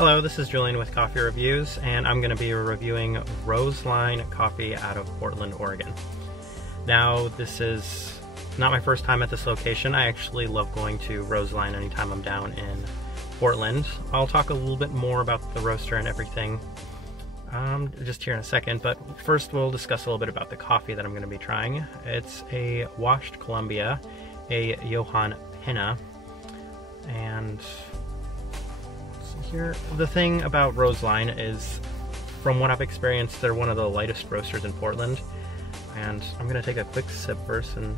Hello, this is Julian with Coffee Reviews, and I'm going to be reviewing Roseline coffee out of Portland, Oregon. Now, this is not my first time at this location. I actually love going to Roseline anytime I'm down in Portland. I'll talk a little bit more about the roaster and everything just here in a second, but first we'll discuss a little bit about the coffee that I'm going to be trying. It's a washed Colombia, a Johan Penna, and here, the thing about Roseline is, from what I've experienced, they're one of the lightest roasters in Portland. And I'm gonna take a quick sip first and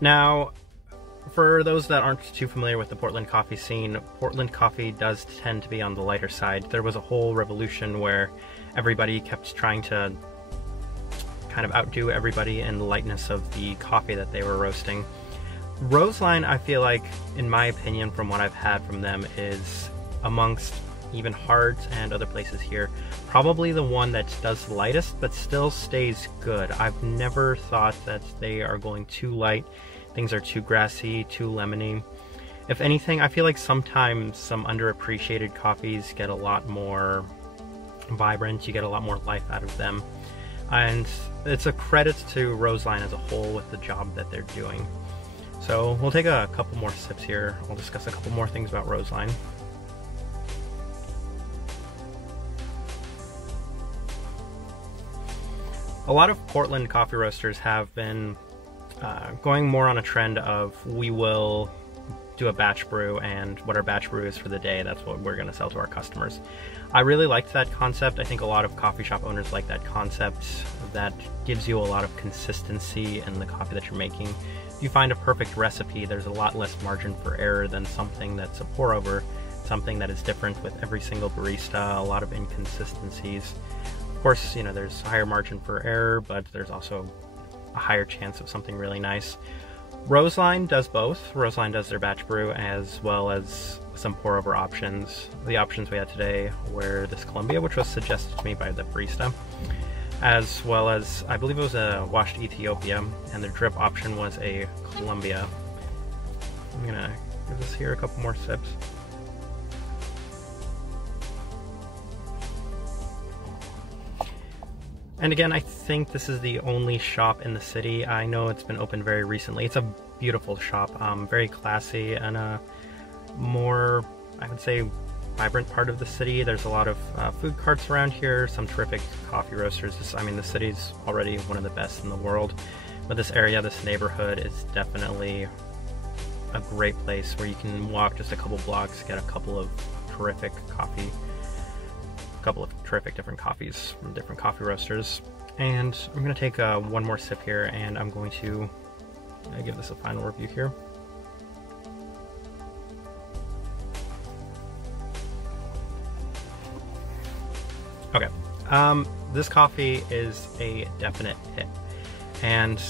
now, for those that aren't too familiar with the Portland coffee scene, Portland coffee does tend to be on the lighter side. There was a whole revolution where everybody kept trying to kind of outdo everybody in the lightness of the coffee that they were roasting. Roseline, I feel like, in my opinion, from what I've had from them, is amongst even Hart's and other places here, probably the one that does the lightest, but still stays good. I've never thought that they are going too light, things are too grassy, too lemony. If anything, I feel like sometimes some underappreciated coffees get a lot more vibrant, you get a lot more life out of them. And it's a credit to Roseline as a whole with the job that they're doing. So we'll take a couple more sips here. I'll discuss a couple more things about Roseline. A lot of Portland coffee roasters have been going more on a trend of, we will do a batch brew, and what our batch brew is for the day, that's what we're going to sell to our customers. I really liked that concept. I think a lot of coffee shop owners like that concept. That gives you a lot of consistency in the coffee that you're making. If you find a perfect recipe, there's a lot less margin for error than something that's a pour over, something that is different with every single barista, a lot of inconsistencies. Of course, you know, there's higher margin for error, but there's also a higher chance of something really nice. Roseline does both. Roseline does their batch brew as well as some pour over options. The options we had today were this Colombia, which was suggested to me by the barista, as well as, I believe it was a washed Ethiopia, and the drip option was a Colombia. I'm gonna give this here a couple more sips. And again, I think this is the only shop in the city. I know it's been opened very recently. It's a beautiful shop, very classy, and a more, I would say, vibrant part of the city. There's a lot of food carts around here, some terrific coffee roasters. I mean, the city's already one of the best in the world, but this area, this neighborhood, is definitely a great place where you can walk just a couple blocks, get a couple of terrific coffee, different coffees from different coffee roasters. And I'm going to take one more sip here, and I'm going to give this a final review here. Okay, this coffee is a definite hit, and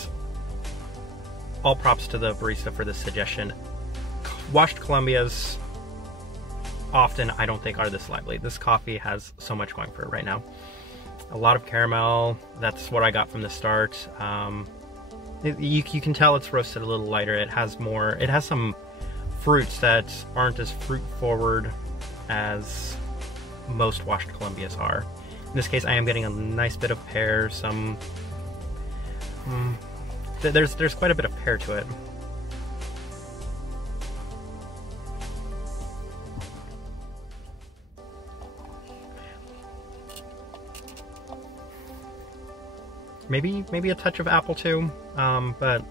all props to the barista for this suggestion. Washed Colombias often, I don't think, are this lively. This coffee has so much going for it right now. A lot of caramel, that's what I got from the start. You can tell it's roasted a little lighter. It has some fruits that aren't as fruit forward as most washed Colombias are. In this case, I am getting a nice bit of pear, there's quite a bit of pear to it. Maybe a touch of apple too, but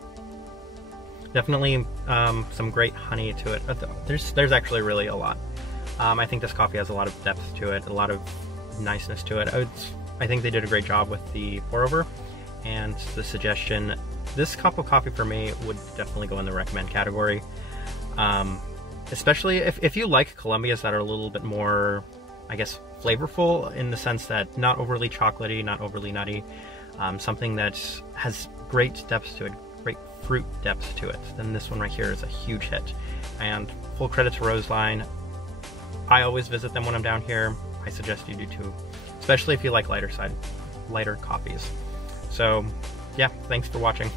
definitely some great honey to it. There's actually really a lot. I think this coffee has a lot of depth to it, a lot of niceness to it. I think they did a great job with the pour over and the suggestion. This cup of coffee for me would definitely go in the recommend category, especially if you like Colombias that are a little bit more, I guess, flavorful, in the sense that not overly chocolatey, not overly nutty. Something that has great depth to it, great fruit depth to it, then this one right here is a huge hit. And full credit to Roseline. I always visit them when I'm down here. I suggest you do too, especially if you like lighter coffees. So yeah, thanks for watching.